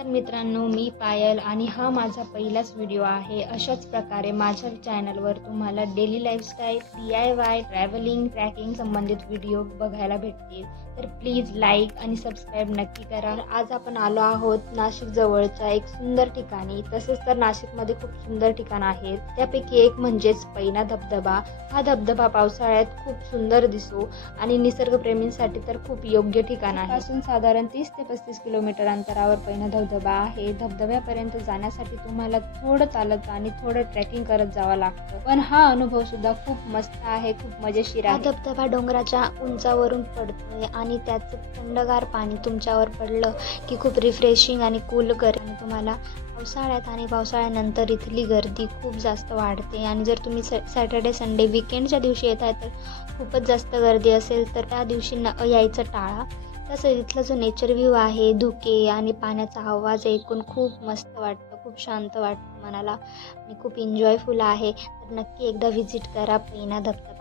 नमस्कार मित्रांनो, मी पायल आणि हा माझा पहिलाच व्हिडिओ आहे। अशाच प्रकारे माझ्या चॅनलवर तुम्हाला daily lifestyle, DIY, travelling, trekking संबंधित व्हिडिओ बघायला भेटतील। तर प्लीज लाईक आणि सबस्क्राईब नक्की करा। आज आपण आलो आहोत नाशिक जवळच्या एक सुंदर ठिकाणी। तसेच तर नाशिकमध्ये खूप सुंदर ठिकाण आहेत, त्यापैकी एक म्हणजेच पैना धबधबा। हा धबधबा पावसाळ्यात खूप सुंदर दिसतो आणि निसर्गप्रेमींसाठी तर खूप योग्य ठिकाण आहे। पासून साधारण 30 ते 35 किलोमीटर अंतरावर पैना धबधबा आहे। धबधब्यापर्यंत जाण्यासाठी तुम्हाला थोडं चालत आणि थोडं ट्रेकिंग करत जावं लागतं, पण हा अनुभव सुद्धा खूप मस्त आहे, खूप मजेशीर आहे। हा धबधबा डोंगराच्या उंचावरून पडतोय आणि त्याचं थंडगार पाणी तुमच्यावर पडलं की खूप रिफ्रेशिंग आणि कूल करेल। आणि तुम्हाला पावसाळ्यात आणि पावसाळ्यानंतर इथली गर्दी खूप जास्त वाढते आणि जर तुम्ही सॅटर्डे संडे वीकेंडच्या दिवशी येत आहे तर खूपच जास्त गर्दी असेल तर त्या दिवशी यायचं टाळा। तसं इथला जो नेचर व्ह्यू आहे, धुके आणि पाण्याचा आवाज ऐकून खूप मस्त वाटतं, खूप शांत वाटतं मनाला आणि खूप एन्जॉयफुल आहे। तर नक्की एकदा व्हिजिट करा पैना धबधबा।